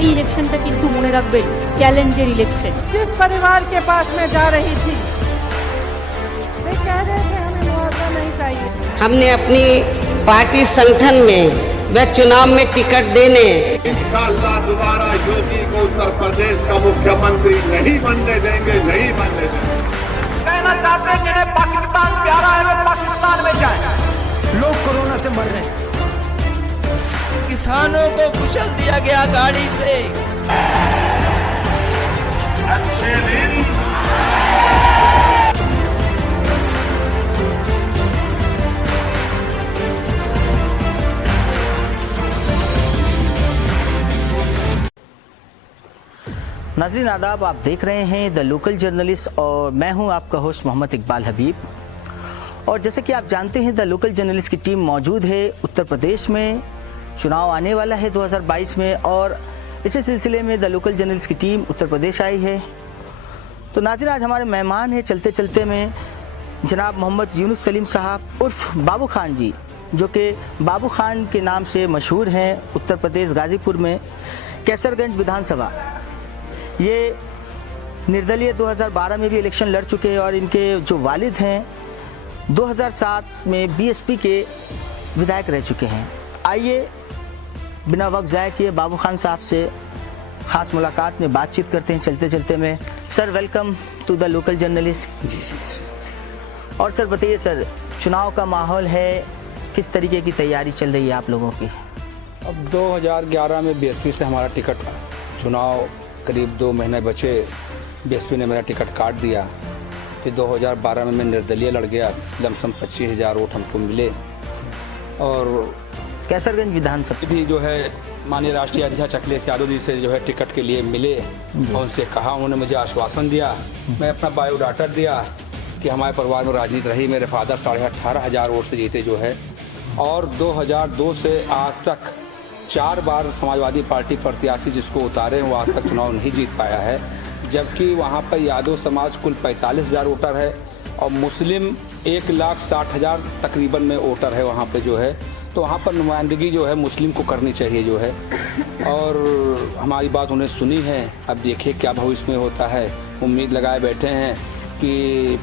এই ইলেকশনটা কিন্তু মনে রাখবেন চ্যালেঞ্জের ইলেকশন। जिस परिवार के पास मैं जा रही थी वे कह रहे थे हमें मुआवजा नहीं चाहिए। हमने अपनी पार्टी संगठन में व चुनाव में टिकट देने इंशाअल्लाह दोबारा योगी को उत्तर प्रदेश का मुख्यमंत्री नहीं बनने देंगे, नहीं बनने देंगे। कहना चाहते हैं जिन्हें पाकिस्तान प्यारा है वे पाकिस्तान में जाए। लोग कोरोना से मर रहे हैं, किसानों को कुशल दिया गया गाड़ी से। अच्छे दिन नाज़रीन आदाब, आप देख रहे हैं द लोकल जर्नलिस्ट और मैं हूं आपका होस्ट मोहम्मद इकबाल हबीब। और जैसे कि आप जानते हैं द लोकल जर्नलिस्ट की टीम मौजूद है उत्तर प्रदेश में। चुनाव आने वाला है 2022 में और इसी सिलसिले में द लोकल जर्नलिस्ट की टीम उत्तर प्रदेश आई है। तो नाज़रीन आज हमारे मेहमान हैं चलते चलते में जनाब मोहम्मद यूनुस सलीम साहब उर्फ बाबू खान जी, जो कि बाबू खान के नाम से मशहूर हैं उत्तर प्रदेश गाजीपुर में कैसरगंज विधानसभा। ये निर्दलीय 2012 में भी इलेक्शन लड़ चुके हैं और इनके जो वालिद हैं 2007 में बीएसपी के विधायक रह चुके हैं। आइए बिना वक्त ज़ाया किए बाबू खान साहब से ख़ास मुलाकात में बातचीत करते हैं चलते चलते में। Sir welcome to the local journalist. जी। और सर बताइए सर, चुनाव का माहौल है, किस तरीके की तैयारी चल रही है आप लोगों की? अब 2011 में बीएसपी से हमारा टिकट चुनाव करीब 2 महीने बचे, बीएसपी ने मेरा टिकट काट दिया। फिर 2012 में मैं निर्दलीय लड़ गया, लमसम 25,000 वोट हमको मिले। और कैसरगंज विधानसभा भी जो है माननीय राष्ट्रीय अध्यक्ष अखिलेश यादव जी से जो है टिकट के लिए मिले और उनसे कहा, उन्होंने मुझे आश्वासन दिया। मैं अपना बायोडाटा दिया कि हमारे परिवार में राजनीति रही, मेरे फादर 18,500 वोट से जीते जो है। और 2002 से आज तक 4 बार समाजवादी पार्टी प्रत्याशी जिसको उतारे वो आज तक चुनाव नहीं जीत पाया है। जबकि वहाँ पर यादव समाज कुल 45,000 वोटर है और मुस्लिम 1,60,000 तकरीबन में वोटर है वहाँ पे जो है। तो वहाँ पर नुमाइंदगी जो है मुस्लिम को करनी चाहिए जो है। और हमारी बात उन्हें सुनी है। अब देखिए क्या भविष्य में होता है। उम्मीद लगाए बैठे हैं कि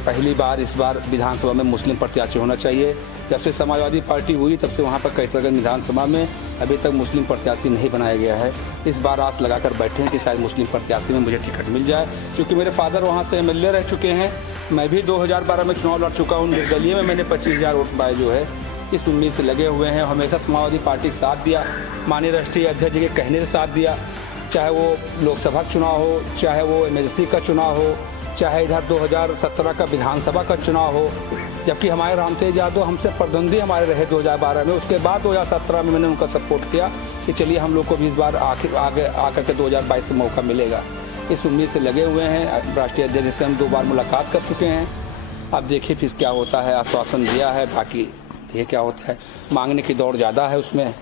पहली बार इस बार विधानसभा में मुस्लिम प्रत्याशी होना चाहिए। जब से समाजवादी पार्टी हुई तब से वहाँ पर कैसरगंज विधानसभा में अभी तक मुस्लिम प्रत्याशी नहीं बनाया गया है। इस बार आस लगाकर बैठे हैं कि शायद मुस्लिम प्रत्याशी में मुझे टिकट मिल जाए, क्योंकि मेरे फादर वहाँ से एमएलए रह चुके हैं। मैं भी 2012 में चुनाव लड़ चुका हूँ, निर्दलीय में मैंने 25,000 वोट पाए जो है। इस उम्मीद से लगे हुए हैं। हमेशा समाजवादी पार्टी का साथ दिया, माननीय राष्ट्रीय अध्यक्ष जी के कहने से साथ दिया, चाहे वो लोकसभा चुनाव हो, चाहे वो एमएलसी का चुनाव हो, चाहे इधर 2017 का विधानसभा का चुनाव हो। जबकि हमारे रामतेज यादव हमसे प्रतिद्वंदी हमारे रहे 2012 में, उसके बाद 2017 में मैंने उनका सपोर्ट किया कि चलिए हम लोग को भी इस बार आगे आकर के 2022 में मौका मिलेगा। इस उम्मीद से लगे हुए हैं। राष्ट्रीय अध्यक्ष से हम 2 बार मुलाकात कर चुके हैं। अब देखिए फिर क्या होता है। आश्वासन दिया है, बाकी ये क्या होता है, मांगने की दौड़ ज़्यादा है उसमें।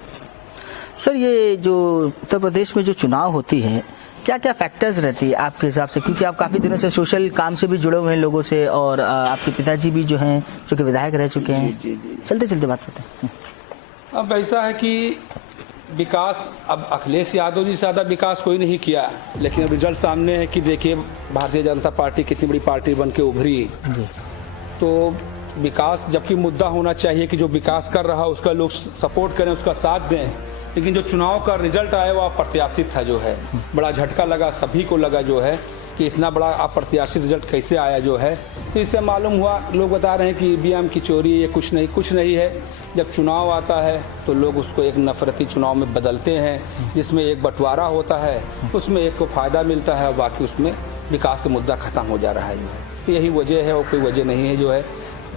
सर ये जो उत्तर प्रदेश में जो चुनाव होती है, क्या क्या फैक्टर्स रहती है आपके हिसाब से? क्योंकि आप काफ़ी दिनों से सोशल काम से भी जुड़े हुए हैं लोगों से और आपके पिताजी भी जो हैं जो कि विधायक रह चुके हैं। जी। चलते चलते बात करते हैं। अब ऐसा है कि विकास, अब अखिलेश यादव जी से ज़्यादा विकास कोई नहीं किया, लेकिन रिजल्ट सामने है कि देखिए भारतीय जनता पार्टी कितनी बड़ी पार्टी बन के उभरी। तो विकास, जबकि मुद्दा होना चाहिए कि जो विकास कर रहा है उसका लोग सपोर्ट करें, उसका साथ दें, लेकिन जो चुनाव का रिजल्ट आया वो अप्रत्याशित था जो है। बड़ा झटका लगा, सभी को लगा जो है कि इतना बड़ा अप्रत्याशित रिजल्ट कैसे आया जो है। तो इससे मालूम हुआ, लोग बता रहे हैं कि ईवीएम की चोरी, ये कुछ नहीं है। जब चुनाव आता है तो लोग उसको एक नफरती चुनाव में बदलते हैं, जिसमें एक बंटवारा होता है, उसमें एक को फ़ायदा मिलता है और बाकी उसमें विकास का मुद्दा ख़त्म हो जा रहा है जो है। तो यही वजह है और कोई वजह नहीं है जो है।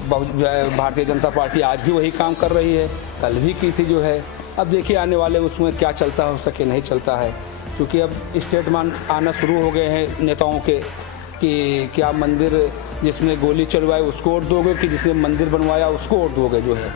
भारतीय जनता पार्टी आज भी वही काम कर रही है, कल भी की थी जो है। अब देखिए आने वाले उसमें क्या चलता है, उसका क्या नहीं चलता है, क्योंकि अब स्टेटमेंट आना शुरू हो गए हैं नेताओं के कि क्या मंदिर जिसने गोली चलवाई उसको वोट दोगे कि जिसने मंदिर बनवाया उसको वोट दोगे जो है।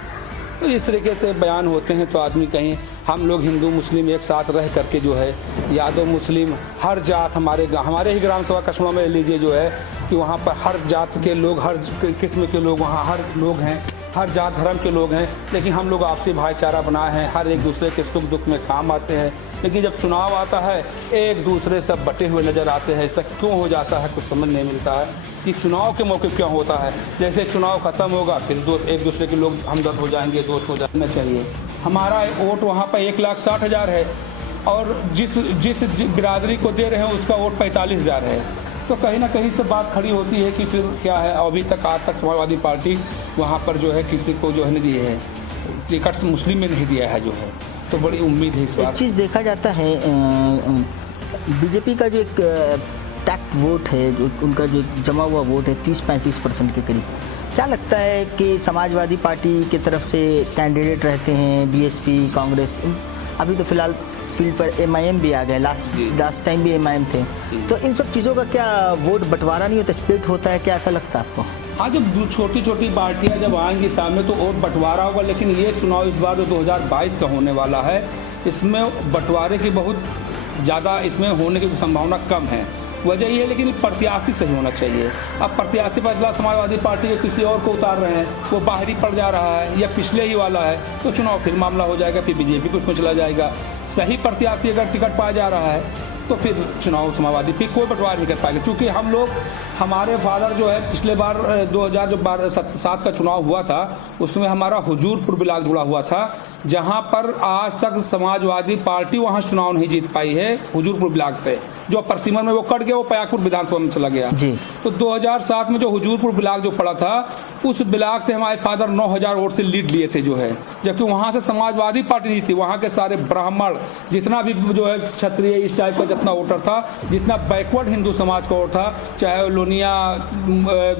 तो इस तरीके से बयान होते हैं। तो आदमी कहीं हम लोग हिंदू मुस्लिम एक साथ रह करके जो है, यादव मुस्लिम हर जात, हमारे ही ग्राम सभा कस्बा में लीजिए जो है कि वहाँ पर हर जात के लोग, हर किस्म के लोग वहाँ हर लोग हैं। हर जात धर्म के लोग हैं, लेकिन हम लोग आपसी भाईचारा बनाए हैं, हर एक दूसरे के सुख दुख में काम आते हैं। लेकिन जब चुनाव आता है एक दूसरे से बटे हुए नजर आते हैं। ऐसा क्यों हो जाता है कुछ समझ नहीं मिलता है कि चुनाव के मौके क्यों होता है। जैसे चुनाव खत्म होगा फिर एक दूसरे के लोग हमदर्द हो जाएंगे, दोस्त हो जाना चाहिए। हमारा वोट वहाँ पर 1,60,000 है और जिस बिरादरी को दे रहे हैं उसका वोट 45,000 है। तो कहीं ना कहीं से बात खड़ी होती है कि फिर क्या है। अभी तक आज तक समाजवादी पार्टी वहाँ पर जो है किसी को जो है नहीं दिए है टिकट, मुस्लिम में नहीं दिया है जो है। तो बड़ी उम्मीद है इस बार। एक चीज़ देखा जाता है बीजेपी का जो एक टैक्ट वोट है, जो उनका जो जमा हुआ वोट है 30-35% के करीब। क्या लगता है कि समाजवादी पार्टी की तरफ से कैंडिडेट रहते हैं, बीएसपी, कांग्रेस, अभी तो फिलहाल फील्ड पर एमआईएम भी आ गए, लास्ट टाइम भी एमआईएम थे, तो इन सब चीज़ों का क्या वोट बंटवारा नहीं होता, स्प्लिट होता है, क्या ऐसा लगता है आपको? हाँ, जब छोटी छोटी पार्टियां जब आएंगी सामने तो वोट बंटवारा होगा। लेकिन ये चुनाव इस बार जो 2022 का होने वाला है इसमें बंटवारे की बहुत ज़्यादा इसमें होने की संभावना कम है। वजह ये है लेकिन प्रत्याशी सही होना चाहिए। अब प्रत्याशी फैसला समाजवादी पार्टी के किसी और को उतार रहे हैं, वो बाहरी पड़ जा रहा है या पिछले ही वाला है, तो चुनाव फिर मामला हो जाएगा, फिर बीजेपी को उसमें चला जाएगा। सही प्रत्याशी अगर टिकट पाया जा रहा है तो फिर चुनाव समाजवादी फिर कोई बंटवारा नहीं कर पाएगा। क्योंकि हम लोग, हमारे फादर जो है पिछले बार 2007 का चुनाव हुआ था उसमें हमारा हुजूरपुर ब्लॉक जुड़ा हुआ था, जहां पर आज तक समाजवादी पार्टी वहां चुनाव नहीं जीत पाई है। हुजूरपुर ब्लॉक से जो परसिमन में वो कट गया, वो पयागपुर विधानसभा में चला गया जी। तो 2007 में जो हुजूरपुर ब्लॉक जो पड़ा था उस ब्लॉक से हमारे फादर 9,000 वोट से लीड लिए थे जो है, जबकि वहां से समाजवादी पार्टी नहीं थी। वहां के सारे ब्राह्मण, जितना भी जो है क्षत्रिय, इस टाइप का जितना वोटर था, जितना बैकवर्ड हिंदू समाज का वोट था, चाहे लोनिया,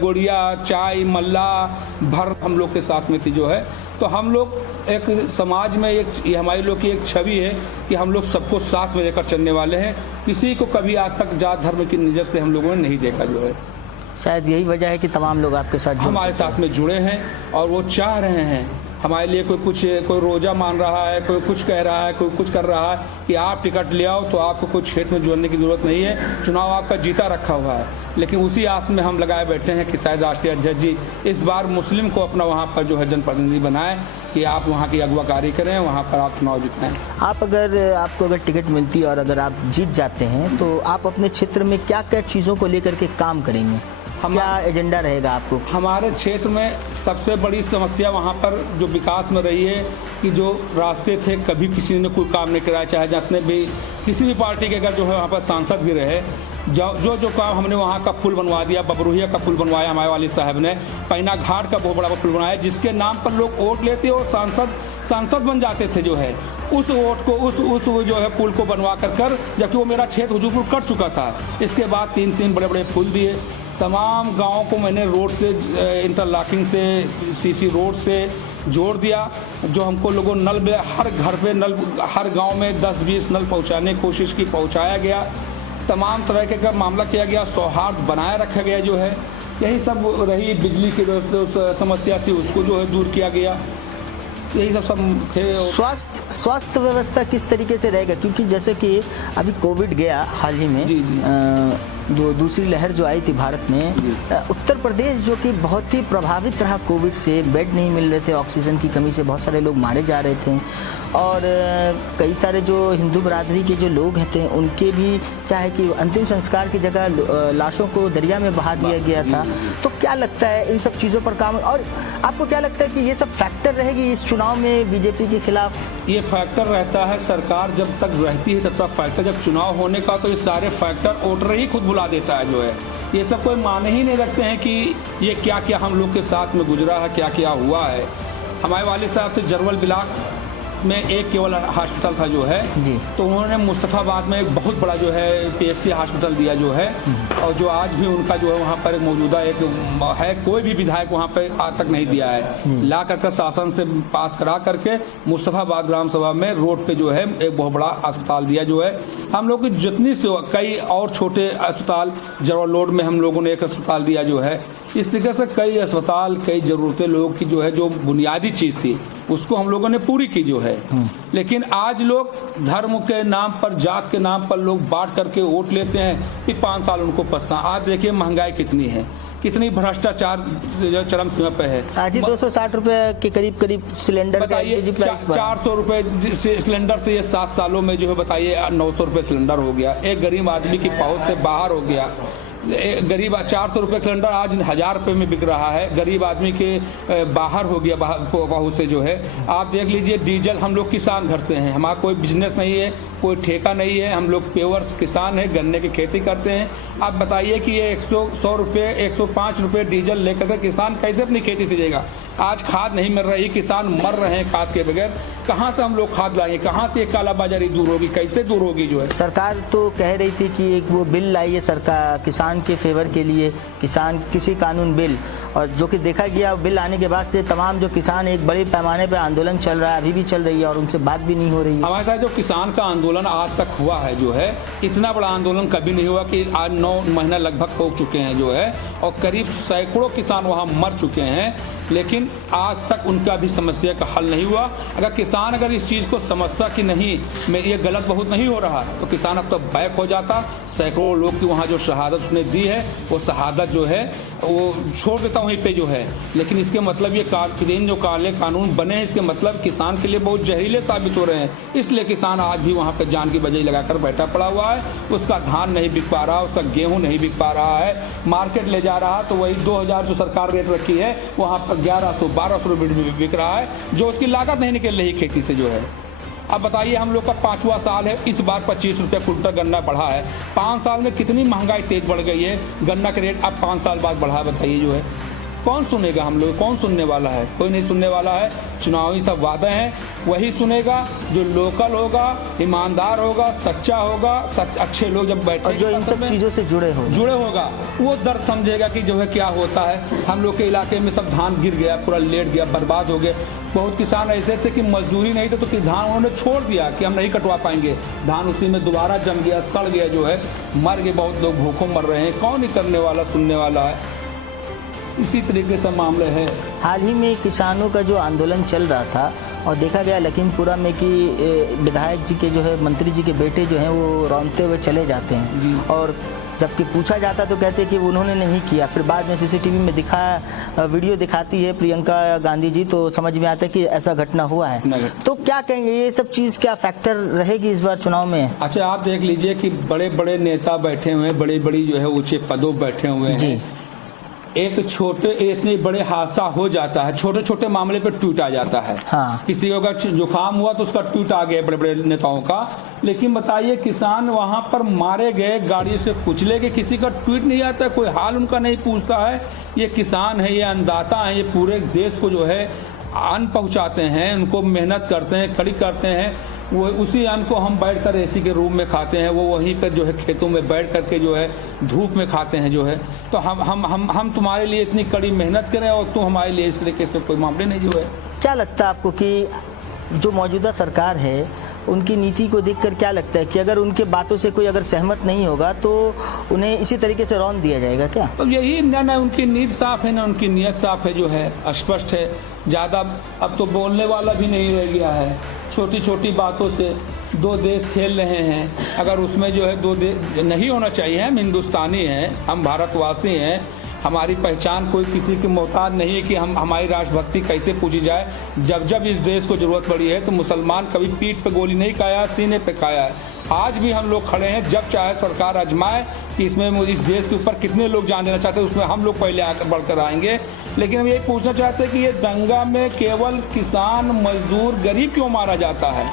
गोड़िया, चाय, मल्ला, भर हम लोग के साथ में थी जो है। तो हम लोग एक समाज में ये हमारे लोग की एक छवि है कि हम लोग सबको साथ में लेकर चलने वाले हैं। किसी को कभी आज तक जात धर्म की नज़र से हम लोगों ने नहीं देखा जो है। शायद यही वजह है कि तमाम लोग आपके साथ हमारे साथ में जुड़े हैं और वो चाह रहे हैं हमारे लिए। कोई रोजा मान रहा है, कोई कुछ कह रहा है, कोई कुछ कर रहा है कि आप टिकट ले आओ तो आपको कुछ क्षेत्र में जोड़ने की जरूरत नहीं है, चुनाव आपका जीता रखा हुआ है। लेकिन उसी आस में हम लगाए बैठे हैं कि शायद राष्ट्रीय अध्यक्ष जी इस बार मुस्लिम को अपना वहाँ पर जो है जनप्रतिनिधि बनाए कि आप वहाँ की अगुवाकारी करें, वहाँ पर आप चुनाव जीतें। आपको अगर टिकट मिलती है और अगर आप जीत जाते हैं तो आप अपने क्षेत्र में क्या क्या चीज़ों को लेकर के काम करेंगे, क्या एजेंडा रहेगा आपको? हमारे क्षेत्र में सबसे बड़ी समस्या वहाँ पर जो विकास में रही है कि जो रास्ते थे कभी किसी ने कोई काम नहीं कराया, चाहे जितने भी किसी भी पार्टी के अगर जो है वहाँ पर सांसद भी रहे, जो काम हमने वहाँ का पुल बनवा दिया, बबरूहिया का पुल बनवाया हमारे वाली साहब ने, पैना घाट का बहुत बड़ा पुल बनाया, जिसके नाम पर लोग वोट लेते और सांसद बन जाते थे जो है। उस वोट को उस जो है पुल को बनवा कर जबकि वो मेरा क्षेत्र हुजूरपुर कट चुका था। इसके बाद 3 बड़े बड़े पुल दिए, तमाम गाँव को मैंने रोड से इंटरलॉकिंग से सीसी रोड से जोड़ दिया। जो हमको लोगों नल में हर घर पे नल, हर गांव में 10-20 नल पहुंचाने की कोशिश की, पहुंचाया गया। तमाम तरह के का मामला किया गया, सौहार्द बनाए रखा गया जो है। यही सब रही। बिजली की जो समस्या थी उसको जो है दूर किया गया। यही सब थे। स्वास्थ्य व्यवस्था किस तरीके से रहेगा? क्योंकि जैसे कि अभी कोविड गया हाल ही में, जो दूसरी लहर जो आई थी भारत में, उत्तर प्रदेश जो कि बहुत ही प्रभावित रहा कोविड से, बेड नहीं मिल रहे थे, ऑक्सीजन की कमी से बहुत सारे लोग मारे जा रहे थे और कई सारे जो हिंदू बरादरी के जो लोग थे उनके भी चाहे कि अंतिम संस्कार की जगह लाशों को दरिया में बहा दिया गया था। तो क्या लगता है इन सब चीज़ों पर काम, और आपको क्या लगता है कि ये सब फैक्टर रहेगी इस चुनाव में बीजेपी के खिलाफ? ये फैक्टर रहता है, सरकार जब तक रहती है तब तक फैक्टर, जब चुनाव होने का तो ये सारे फैक्टर वोटर ही खुद बुला देता है जो है। ये सब कोई माने ही नहीं रखते हैं कि ये क्या क्या हम लोग के साथ में गुजरा है, क्या क्या हुआ है। हमारे वालिद साहब थे जरवल ब्लॉक में एक केवल हॉस्पिटल था जो है जी, तो उन्होंने मुस्तफाबाद में एक बहुत बड़ा जो है पीएचसी हॉस्पिटल दिया जो है। और जो आज भी उनका जो है वहाँ पर एक मौजूदा एक है, कोई भी विधायक वहाँ पर आज तक नहीं दिया है। ला करके शासन से पास करा करके मुस्तफाबाद ग्राम सभा में रोड पे जो है एक बहुत बड़ा अस्पताल दिया जो है। हम लोग की जितनी कई और छोटे अस्पताल, जरवल रोड में हम लोगों ने एक अस्पताल दिया जो है। इस तरीके से कई अस्पताल, कई जरूरतें लोगों की जो है, जो बुनियादी चीज थी उसको हम लोगों ने पूरी की जो है। लेकिन आज लोग धर्म के नाम पर, जात के नाम पर लोग बांट करके वोट लेते हैं, फिर 5 साल उनको पछता। आज देखिए महंगाई कितनी है, कितनी भ्रष्टाचार जो चरम सीमा पे है। आज ही 260 रुपए के करीब सिलेंडर का बताइए, LPG प्राइस बढ़ा। 400 रुपए सिलेंडर से ये 7 सालों में जो है बताइए 900 रुपए सिलेंडर हो गया। एक गरीब आदमी की पहुंच से बाहर हो गया। गरीब 400 रुपए सिलेंडर आज 1000 रुपए में बिक रहा है, गरीब आदमी के बाहर हो गया पहुंच से जो है। आप देख लीजिए डीजल, हम लोग किसान घर से हैं, हमारा कोई बिजनेस नहीं है, कोई ठेका नहीं है, हम लोग प्योर किसान हैं, गन्ने की खेती करते हैं। आप बताइए कि ये 100 रुपये 105 रुपये डीजल लेकर के किसान कैसे अपनी खेती सींचेगा। आज खाद नहीं मिल रही, किसान मर रहे हैं खाद के बगैर। कहाँ से हम लोग खाद लाएंगे, कहाँ से कालाबाजारी दूर होगी, कैसे दूर होगी जो है। सरकार तो कह रही थी कि एक वो बिल लाई है सरकार किसान के फेवर के लिए, किसान कृषि कानून बिल, और जो कि देखा गया बिल आने के बाद से तमाम जो किसान एक बड़े पैमाने पर आंदोलन चल रहा है, अभी भी चल रही है और उनसे बात भी नहीं हो रही है। हमारे साथ जो किसान का आंदोलन आज तक हुआ है जो है, इतना बड़ा आंदोलन कभी नहीं हुआ कि आज 9 महीना लगभग हो चुके हैं जो है, और करीब सैकड़ों किसान वहाँ मर चुके हैं, लेकिन आज तक उनका भी समस्या का हल नहीं हुआ। अगर किसान अगर इस चीज़ को समझता कि नहीं मैं ये गलत बहुत नहीं हो रहा, तो किसान अब तो बैक हो जाता। सैकड़ों लोग की वहाँ जो शहादत उसने दी है, वो शहादत जो है वो छोड़ देता वहीं पे जो है। लेकिन इसके मतलब ये जो काले कानून बने हैं, इसके मतलब किसान के लिए बहुत जहरीले साबित हो रहे हैं। इसलिए किसान आज भी वहाँ पे जान की बजाई लगाकर बैठा पड़ा हुआ है। उसका धान नहीं बिक पा रहा, उसका गेहूँ नहीं बिक पा रहा है, मार्केट ले जा रहा तो वही 2000 जो सरकार रेट रखी है वहाँ पर 1100-1200 रुपये बिक रहा है, जो उसकी लागत नहीं निकल रही खेती से जो है। अब बताइए, हम लोग का 5वां साल है, इस बार 25 रुपये कुंटल गन्ना बढ़ा है। 5 साल में कितनी महंगाई तेज बढ़ गई है, गन्ना का रेट अब 5 साल बाद बढ़ा, बताइए जो है। कौन सुनेगा हम लोग, कौन सुनने वाला है? कोई नहीं सुनने वाला है। चुनावी सब वादे हैं, वही सुनेगा जो लोकल होगा, ईमानदार होगा, सच्चा होगा, अच्छे लोग जब बैठे जो इन सब चीज़ों से जुड़े होगा वो दर्द समझेगा कि जो है क्या होता है। हम लोग के इलाके में सब धान गिर गया, पूरा लेट गया, बर्बाद हो गए। बहुत किसान ऐसे थे कि मजदूरी नहीं थी तो धान उन्होंने छोड़ दिया कि हम नहीं कटवा पाएंगे, धान उसी में दोबारा जम गया, सड़ गया जो है, मर गए। बहुत लोग भूखों मर रहे हैं, कौन नहीं करने वाला, सुनने वाला है। इसी तरीके से मामले है। हाल ही में किसानों का जो आंदोलन चल रहा था और देखा गया लखीमपुरा में कि विधायक जी के जो है मंत्री जी के बेटे जो हैं वो रौंदते हुए चले जाते हैं, और जबकि पूछा जाता तो कहते कि उन्होंने नहीं किया। फिर बाद में CCTV में वीडियो दिखाती है प्रियंका गांधी जी, तो समझ में आता है कि ऐसा घटना हुआ है। तो क्या कहेंगे, ये सब चीज़ क्या फैक्टर रहेगी इस बार चुनाव में? अच्छा, आप देख लीजिए कि बड़े बड़े नेता बैठे हुए हैं, बड़ी बड़ी जो है ऊंचे पदों बैठे हुए हैं। एक छोटे इतने बड़े हादसा हो जाता है, छोटे छोटे मामले पे ट्वीट आ जाता है। हाँ। किसी को अगर जुकाम हुआ तो उसका ट्वीट आ गया बड़े बड़े नेताओं का। लेकिन बताइए, किसान वहां पर मारे गए, गाड़ी से कुचले गए, किसी का ट्वीट नहीं आता, कोई हाल उनका नहीं पूछता है। ये किसान है, ये अन्नदाता है, ये पूरे देश को जो है अन्न पहुंचाते हैं, उनको मेहनत करते हैं, खड़ी करते हैं। वो उसी अन्न को हम बैठकर एसी के रूम में खाते हैं, वो वहीं पर जो है खेतों में बैठ करके जो है धूप में खाते हैं जो है। तो हम तुम्हारे लिए इतनी कड़ी मेहनत करें और तुम हमारे लिए इस तरीके से कोई मामले नहीं जो है। क्या लगता है आपको कि जो मौजूदा सरकार है उनकी नीति को देखकर क्या लगता है कि अगर उनके बातों से कोई अगर सहमत नहीं होगा तो उन्हें इसी तरीके से रौंद दिया जाएगा क्या? तो यही ना उनकी नीयत साफ है, ना उनकी नीयत साफ है जो है, स्पष्ट है। ज़्यादा अब तो बोलने वाला भी नहीं रह गया है। छोटी छोटी बातों से 2 देश खेल रहे हैं। अगर उसमें जो है 2 देश नहीं होना चाहिए। हम हिंदुस्तानी हैं, हम भारतवासी हैं, हमारी पहचान कोई किसी की मोहताज नहीं है कि हमारी राष्ट्रभक्ति कैसे पूछी जाए। जब इस देश को जरूरत पड़ी है तो मुसलमान कभी पीठ पे गोली नहीं खाया, सीने पे खाया है। आज भी हम लोग खड़े हैं, जब चाहे सरकार आजमाए कि इसमें इस देश के ऊपर कितने लोग जान देना चाहते हैं, उसमें हम लोग पहले आकर बढ़कर आएंगे। लेकिन हम ये पूछना चाहते हैं कि ये दंगा में केवल किसान, मजदूर, गरीब क्यों मारा जाता है?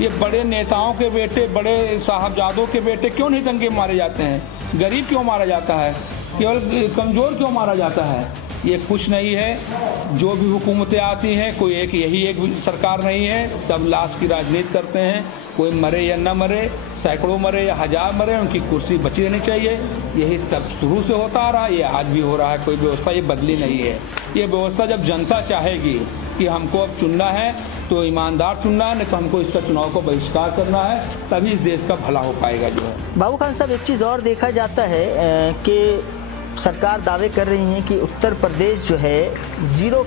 ये बड़े नेताओं के बेटे, बड़े साहबजादों के बेटे क्यों नहीं दंगे मारे जाते हैं? गरीब क्यों मारा जाता है? केवल कमज़ोर क्यों मारा जाता है? ये कुछ नहीं है। जो भी हुकूमतें आती हैं, कोई यही एक सरकार नहीं है, सब लाश की राजनीति करते हैं। कोई मरे या न मरे, सैकड़ों मरे या 1000 मरे, उनकी कुर्सी बची रहनी चाहिए। यही तब शुरू से होता आ रहा है, ये आज भी हो रहा है। कोई व्यवस्था ये बदली नहीं है। ये व्यवस्था जब जनता चाहेगी कि हमको अब चुनना है तो ईमानदार चुनना है, नहीं तो हमको इसका चुनाव को बहिष्कार करना है, तभी इस देश का भला हो पाएगा जो है। बाबू खान साहब, एक चीज़ और देखा जाता है कि सरकार दावे कर रही है कि उत्तर प्रदेश जो है 0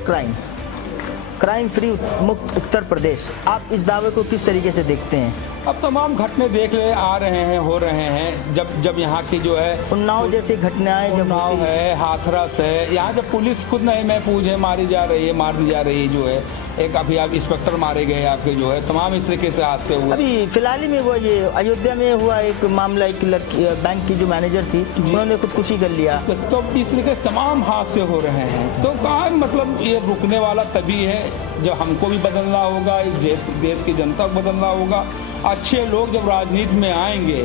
क्राइम फ्री मुक्त उत्तर प्रदेश। आप इस दावे को किस तरीके से देखते हैं? अब तमाम घटने देख ले आ रहे हैं, हो रहे हैं। जब यहाँ की जो है उन्नाव जैसी घटनाएं, जब उन्नाव है, हाथरस है, यहाँ जब पुलिस खुद नहीं महफूज है, मारी जा रही है, मार दी जा रही है जो है। एक अभी आप इंस्पेक्टर मारे गए आपके जो है, तमाम इस तरीके से हादसे हुए। अभी फिलहाल ही में हुआ ये अयोध्या में हुआ एक मामला, एक बैंक की जो मैनेजर थी उन्होंने खुदकुशी कर लिया। तो इस तरीके से तमाम हादसे हो रहे हैं। तो कहाँ मतलब ये रुकने वाला तभी है जब हमको भी बदलना होगा, इस देश की जनता को बदलना होगा। अच्छे लोग जब राजनीति में आएंगे,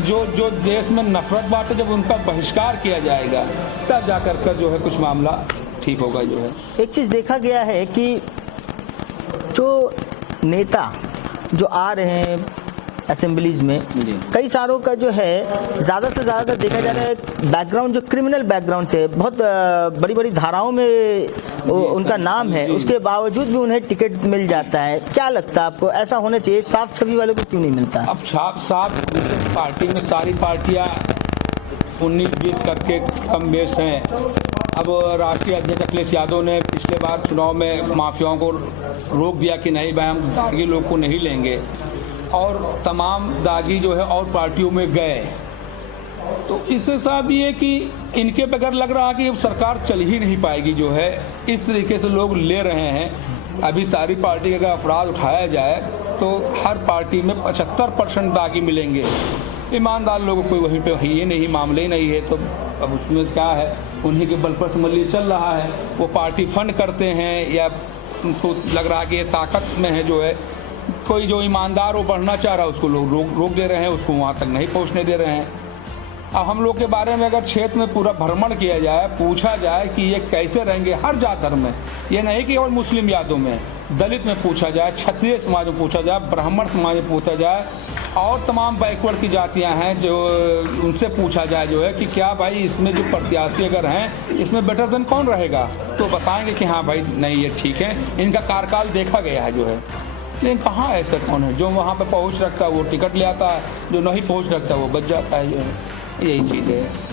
जो देश में नफरत बांटे, जब उनका बहिष्कार किया जाएगा तब जाकर कर जो है कुछ मामला ठीक होगा जो है। एक चीज़ देखा गया है कि जो नेता जो आ रहे हैं असेंबलीज में, कई सारों का जो है ज़्यादा से ज़्यादा देखा जा रहा है बैकग्राउंड जो क्रिमिनल बैकग्राउंड से, बहुत बड़ी बड़ी धाराओं में उनका नाम है, उसके बावजूद भी उन्हें टिकट मिल जाता है। क्या लगता है आपको, ऐसा होना चाहिए? साफ छवि वालों को क्यों नहीं मिलता? अब साफ पार्टी में सारी पार्टियां 19-20 करके कम बेस हैं। अब राष्ट्रीय अध्यक्ष अखिलेश यादव ने पिछले बार चुनाव में माफियाओं को रोक दिया कि नहीं भाई, हम दागी लोग को नहीं लेंगे, और तमाम दागी जो है और पार्टियों में गए। तो इससे साफ ये कि इनके बगैर लग रहा कि अब सरकार चल ही नहीं पाएगी जो है। इस तरीके से लोग ले रहे हैं। अभी सारी पार्टी का अगर अपराध उठाया जाए तो हर पार्टी में 75% दागी मिलेंगे। ईमानदार लोगों को वहीं पे ये नहीं, मामले ही नहीं है। तो अब उसमें क्या है, उन्हीं के बल पर समझिए चल रहा है। वो पार्टी फंड करते हैं या उनको लग रहा है कि ये ताकत में है जो है। कोई जो ईमानदार वो बढ़ना चाह रहा है उसको लोग रोक दे रहे हैं, उसको वहाँ तक नहीं पहुँचने दे रहे हैं। अब हम लोग के बारे में अगर क्षेत्र में पूरा भ्रमण किया जाए, पूछा जाए कि ये कैसे रहेंगे हर जात धर्म में, ये नहीं कि और मुस्लिम यादों में, दलित में पूछा जाए, क्षत्रिय समाज में पूछा जाए, ब्राह्मण समाज में पूछा जाए, और तमाम बैकवर्ड की जातियां हैं जो उनसे पूछा जाए जो है कि क्या भाई इसमें जो प्रत्याशी अगर हैं इसमें बेटर देन कौन रहेगा, तो बताएंगे कि हाँ भाई नहीं ये ठीक है, इनका कार्यकाल देखा गया है जो है। लेकिन कहाँ ऐसा कौन है जो वहाँ पे पहुँच रखता है वो टिकट ले आता है, जो नहीं पहुँच रखता वो बच जाता है जो है। यही चीज़ है।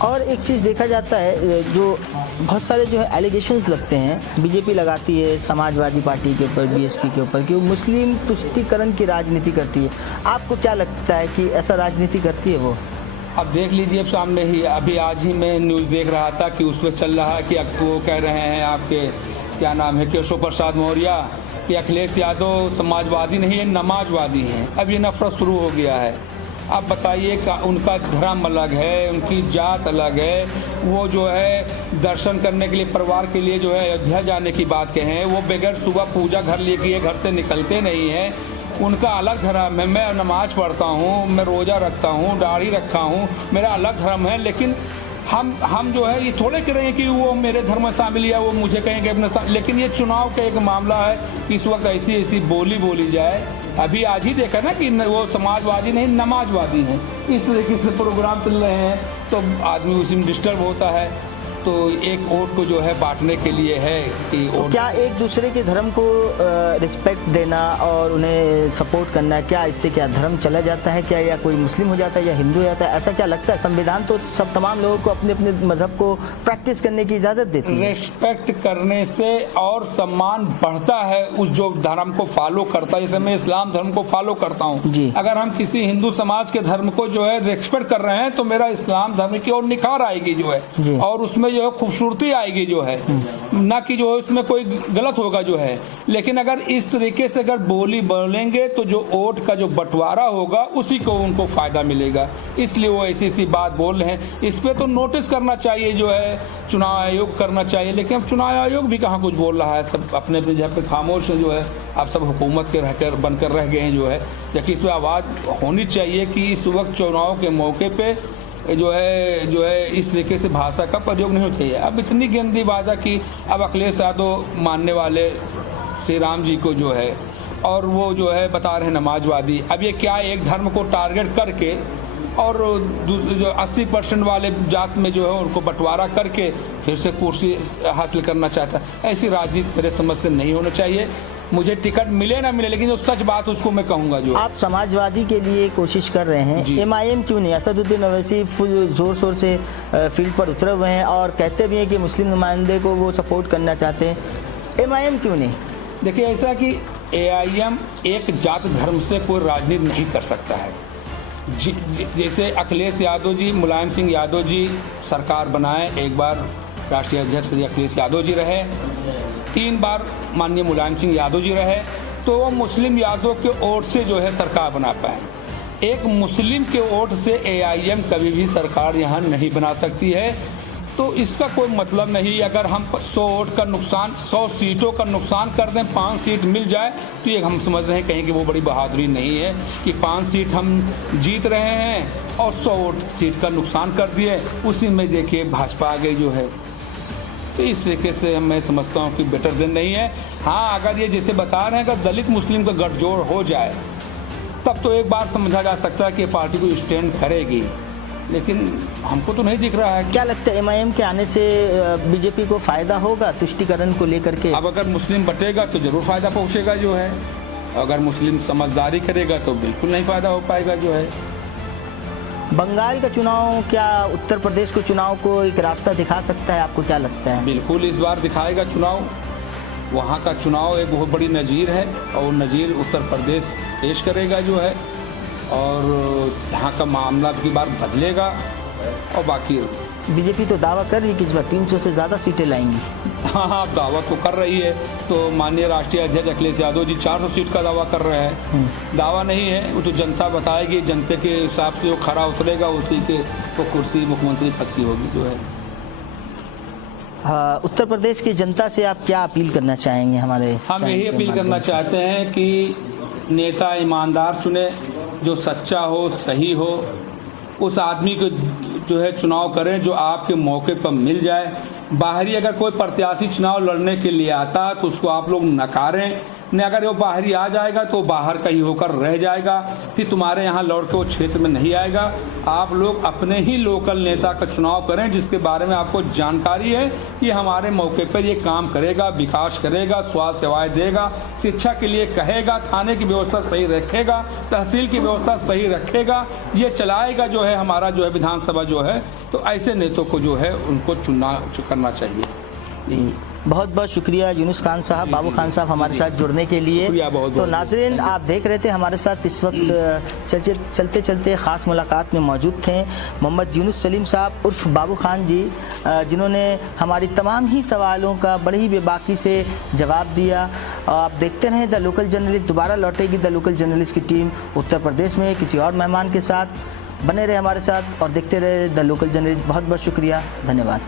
और एक चीज़ देखा जाता है, जो बहुत सारे जो है एलिगेशंस लगते हैं, बीजेपी लगाती है समाजवादी पार्टी के ऊपर, बीएसपी के ऊपर, कि वो मुस्लिम तुष्टीकरण की राजनीति करती है। आपको क्या लगता है कि ऐसा राजनीति करती है वो? अब देख लीजिए, अब सामने ही अभी आज ही मैं न्यूज़ देख रहा था कि उसमें चल रहा है कि वो कह रहे हैं आपके क्या नाम है, केशव प्रसाद मौर्य, कि अखिलेश यादव समाजवादी नहीं है, नमाजवादी हैं। अब ये नफरत शुरू हो गया है। अब बताइए, उनका धर्म अलग है, उनकी जात अलग है। वो जो है दर्शन करने के लिए, परिवार के लिए जो है अयोध्या जाने की बात कहें, वो बगैर सुबह पूजा घर लेके घर से निकलते नहीं हैं। उनका अलग धर्म है। मैं नमाज पढ़ता हूँ, मैं रोज़ा रखता हूँ, दाढ़ी रखा हूँ, मेरा अलग धर्म है। लेकिन हम जो है ये थोड़े कह रहे हैं कि वो मेरे धर्म में शामिल है, वो मुझे कहेंगे अपने। लेकिन ये चुनाव का एक मामला है कि इस वक्त ऐसी बोली जाए। अभी आज ही देखा ना कि वो समाजवादी नहीं नमाजवादी हैं, इस तरीके से प्रोग्राम चल रहे हैं, तो आदमी उसी में डिस्टर्ब होता है। तो एक वोट को जो है बांटने के लिए है कि तो क्या एक दूसरे के धर्म को रिस्पेक्ट देना और उन्हें सपोर्ट करना, क्या इससे क्या धर्म चला जाता है क्या, या कोई मुस्लिम हो जाता है या हिंदू हो जाता है? ऐसा क्या लगता है? संविधान तो सब तमाम लोगों को अपने अपने मजहब को प्रैक्टिस करने की इजाजत देती है। रिस्पेक्ट करने से और सम्मान बढ़ता है उस जो धर्म को फॉलो करता है। जैसे मैं इस्लाम धर्म को फॉलो करता हूँ, अगर हम किसी हिंदू समाज के धर्म को जो है रिस्पेक्ट कर रहे हैं तो मेरा इस्लाम धर्म की ओर निखार आएगी जो है, और उसमें जो है खूबसूरती आएगी जो है, ना कि जो है उसमें कोई गलत होगा जो है। लेकिन अगर इस तरीके से अगर बोलेंगे तो जो वोट का जो बंटवारा होगा उसी को उनको फायदा मिलेगा, इसलिए वो ऐसी बात बोल रहे हैं। इस पे तो नोटिस करना चाहिए जो है, चुनाव आयोग करना चाहिए। लेकिन अब चुनाव आयोग भी कहाँ कुछ बोल रहा है, सब अपने अपने जगह पे खामोश है जो है। अब सब हुकूमत के रहकर बनकर रह गए हैं जो है, जबकि इस पर आवाज़ होनी चाहिए कि इस वक्त चुनाव के मौके पे जो है इस तरीके से भाषा का प्रयोग नहीं होना चाहिए। अब इतनी गंदी भाषा की अब अखिलेश यादव मानने वाले श्री राम जी को जो है, और वो जो है बता रहे हैं नमाजवादी। अब ये क्या एक धर्म को टारगेट करके और जो 80% वाले जात में जो है उनको बंटवारा करके फिर से कुर्सी हासिल करना चाहता है। ऐसी राजनीति मेरे समझ से नहीं होना चाहिए। मुझे टिकट मिले ना मिले, लेकिन जो सच बात उसको मैं कहूँगा। जो आप समाजवादी के लिए कोशिश कर रहे हैं, MIM क्यों नहीं? असदुद्दीन ओवैसी फुल जोर शोर से फील्ड पर उतरे हुए हैं और कहते भी हैं कि मुस्लिम नुमाइंदे को वो सपोर्ट करना चाहते हैं। MIM क्यों नहीं? देखिए, ऐसा कि AIM एक जात धर्म से कोई राजनीति नहीं कर सकता है। जैसे अखिलेश यादव जी, मुलायम सिंह यादव जी सरकार बनाए, एक बार राष्ट्रीय अध्यक्ष श्री अखिलेश यादव जी रहे, 3 बार माननीय मुलायम सिंह यादव जी रहे, तो वो मुस्लिम यादव के वोट से जो है सरकार बना पाए। एक मुस्लिम के वोट से AIM कभी भी सरकार यहाँ नहीं बना सकती है। तो इसका कोई मतलब नहीं, अगर हम 100 वोट का नुकसान, 100 सीटों का नुकसान कर दें, 5 सीट मिल जाए, तो ये हम समझ रहे हैं कहीं कि वो बड़ी बहादुरी नहीं है कि 5 सीट हम जीत रहे हैं और 100 वोट सीट का नुकसान कर दिए, उसी में देखिए भाजपा आ गई जो है। तो इस तरीके से मैं समझता हूँ कि बेटर दिन नहीं है। हाँ, अगर ये जैसे बता रहे हैं अगर दलित मुस्लिम का गठजोड़ हो जाए तब तो एक बार समझा जा सकता है कि पार्टी को स्टैंड करेगी, लेकिन हमको तो नहीं दिख रहा है। क्या लगता है MIM के आने से बीजेपी को फायदा होगा तुष्टीकरण को लेकर के? अब अगर मुस्लिम बटेगा तो जरूर फायदा पहुंचेगा जो है, अगर मुस्लिम समझदारी करेगा तो बिल्कुल नहीं फायदा हो पाएगा जो है। बंगाल का चुनाव क्या उत्तर प्रदेश के चुनाव को एक रास्ता दिखा सकता है, आपको क्या लगता है? बिल्कुल इस बार दिखाएगा चुनाव। वहाँ का चुनाव एक बहुत बड़ी नज़ीर है और नज़ीर उत्तर प्रदेश पेश करेगा जो है, और यहाँ का मामला की बार बदलेगा। और बाकी बीजेपी तो दावा कर रही है कि इस बार 300 से ज़्यादा सीटें लाएंगी। हाँ, दावा तो कर रही है। तो माननीय राष्ट्रीय अध्यक्ष अखिलेश यादव जी 400 सीट का दावा कर रहे हैं। दावा नहीं है, वो तो जनता बताएगी, जनता के हिसाब से जो खरा उतरेगा उसी के वो कुर्सी मुख्यमंत्री पद की होगी जो है। हाँ, उत्तर प्रदेश की जनता से आप क्या अपील करना चाहेंगे? हम यही अपील करना चाहते हैं कि नेता ईमानदार चुने, जो सच्चा हो, सही हो, उस आदमी को जो है चुनाव करें जो आपके मौके पर मिल जाए। बाहरी अगर कोई प्रत्याशी चुनाव लड़ने के लिए आता तो उसको आप लोग नकारें, नहीं अगर वो बाहरी आ जाएगा तो बाहर का ही होकर रह जाएगा, फिर तुम्हारे यहाँ लौट के वो क्षेत्र में नहीं आएगा। आप लोग अपने ही लोकल नेता का चुनाव करें जिसके बारे में आपको जानकारी है कि हमारे मौके पर ये काम करेगा, विकास करेगा, स्वास्थ्य सेवाएं देगा, शिक्षा के लिए कहेगा, थाने की व्यवस्था सही रखेगा, तहसील की व्यवस्था सही रखेगा, ये चलाएगा जो है हमारा जो है विधानसभा जो है। तो ऐसे नेताओं को जो है उनको चुनना करना चाहिए। बहुत बहुत शुक्रिया यूनुस खान साहब, बाबू खान साहब हमारे साथ जुड़ने के लिए। तो नाजरीन, आप देख रहे थे हमारे साथ इस वक्त चलते चलते ख़ास मुलाकात में मौजूद थे मोहम्मद यूनुस सलीम साहब उर्फ बाबू खान जी, जिन्होंने हमारी तमाम ही सवालों का बड़ी ही बेबाकी से जवाब दिया। आप देखते रहें द लोकल जर्नलिस्ट, दोबारा लौटेगी द लोकल जर्नलिस्ट की टीम उत्तर प्रदेश में किसी और मेहमान के साथ। बने रहे हमारे साथ और देखते रहे द लोकल जर्नलिस्ट। बहुत बहुत शुक्रिया, धन्यवाद।